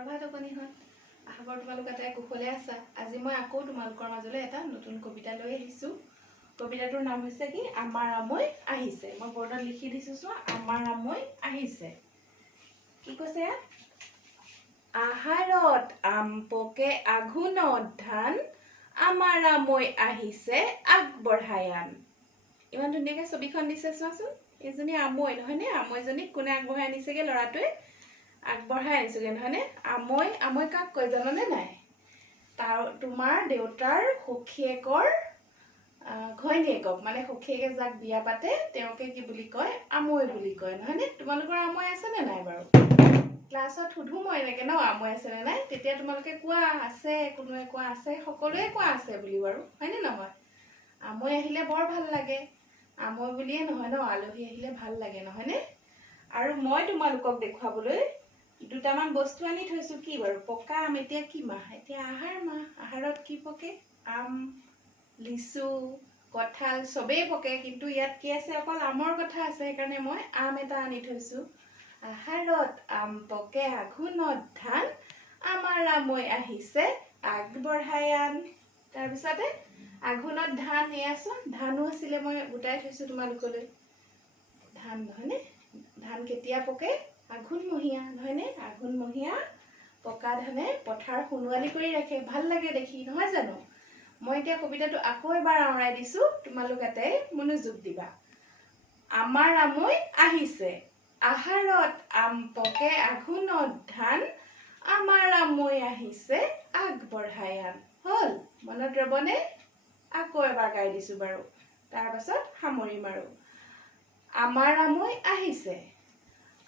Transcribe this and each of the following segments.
সুপ্ৰভাত অকণিহঁত আশা কৰোঁ তোমালোক আটাই কুশলে আছা। আজি মই আকৌ তোমালোকৰ মাজলৈ এটা নতুন কবিতা লৈ আহিছোঁ। কবিতাটোৰ নাম হৈছে কি আমাৰ আমৈ আহিছে। মই বৰ্ডত লিখি দিছোঁ চোৱা, আমাৰ আমৈ আহিছে। কি কৈছে ইয়াত? আহাৰত আম পকে আঘোণত ধান, আমাৰ আমৈ আহিছে আগবঢ়াই আন। ইমান ধুনীয়াকৈ ছবিখন দিছে চোৱাচোন। এইজনী আমৈ নহয়নে? আমৈজনীক কোনে আগবঢ়াই আনিছেগৈ? ল'ৰাটোৱে আগবঢ়াই আনিছোগে নহয়নে? আমৈ আমৈ কাক কয় জানানে নাই? তোমাৰ দেউতাৰ সখীয়েকৰ ঘৈণীয়েকক, মানে সখীয়েকে যাক বিয়া পাতে তেওঁকে কি বুলি কয়? আমৈ বুলি কয় নহয়নে? তোমালোকৰ আমৈ আছেনে নাই বাৰু? ক্লাছত সুধো মই এনেকে ন, আমৈ আছেনে নাই? তেতিয়া তোমালোকে কোৱা আছে, কোনোৱে কোৱা আছে, সকলোৱে কোৱা আছে বুলি বাৰু, হয়নে নহয়? আমৈ আহিলে বৰ ভাল লাগে। আমৈ বুলিয়ে নহয় ন, আলহী আহিলে ভাল লাগে নহয়নে? আৰু মই তোমালোকক দেখুৱাবলৈ দুটামান বস্তু আনি থৈছো। কি বাৰু? পকা আম। এতিয়া কি মাহ? এতিয়া আহাৰ মাহ। আহাৰত কি পকে? আম, লিচু, কঁঠাল চবেই পকে, কিন্তু ইয়াত কি আছে? অকল আমৰ কথা আছে। সেইকাৰণে মই আম এটা আনি থৈছো। আহাৰত আম পকে আঘোণত ধান, আমাৰ আমৈ আহিছে আগবঢ়াই আন। তাৰপিছতে আঘোণত ধান, এয়াচোন ধানো আছিলে, মই গোটাই থৈছো তোমালোকলৈ। ধান নহয়নে? ধান কেতিয়া পকে? আঘোণমহীয়া নহয়নে? আঘোণমহীয়া পকা ধানে পথাৰ সোণোৱালী কৰি ৰাখে। ভাল লাগে দেখি নহয় জানো? মই এতিয়া কবিতাটো আকৌ এবাৰ আওৰাই দিছো, তোমালোক এটাই মনোযোগ দিবা। আমাৰ আমৈ আহিছে, আহাৰত আম পকে আঘোণত ধান, আমাৰ আমৈ আহিছে আগবঢ়াই আন। হ'ল? মনত ৰবনে? আকৌ এবাৰ গাই দিছো বাৰু, তাৰ পাছত সামৰিম আৰু। আমাৰ আমৈ আহিছে,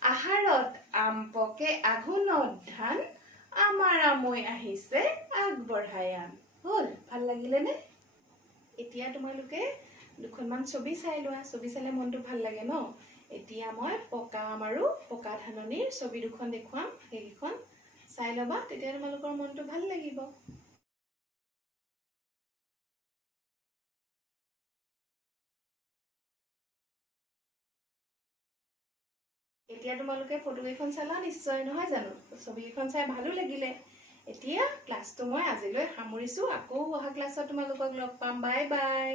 আহাৰত আম পকে আঘোণত ধান, আমাৰ আমৈ আহিছে আগবঢ়াই আন। হ'ল? ভাল লাগিলেনে? এতিয়া তোমালোকে দুখনমান ছবি চাই লোৱা। ছবি চালে মনটো ভাল লাগে ন? এতিয়া মই পকা আম আৰু পকা ধাননিৰ ছবি দুখন দেখুৱাম, সেইকেইখন চাই ল'বা, তেতিয়া তোমালোকৰ মনটো ভাল লাগিব। এতিয়া তোমালোকে ফটোকেইখন চালা নিশ্চয় নহয় জানো? ছবিকেইখন চাই ভালো লাগিলে। এতিয়া ক্লাছটো মই আজিলৈ সামৰিছো। আকৌ অহা ক্লাছত তোমালোকক লগ পাম। Bye bye.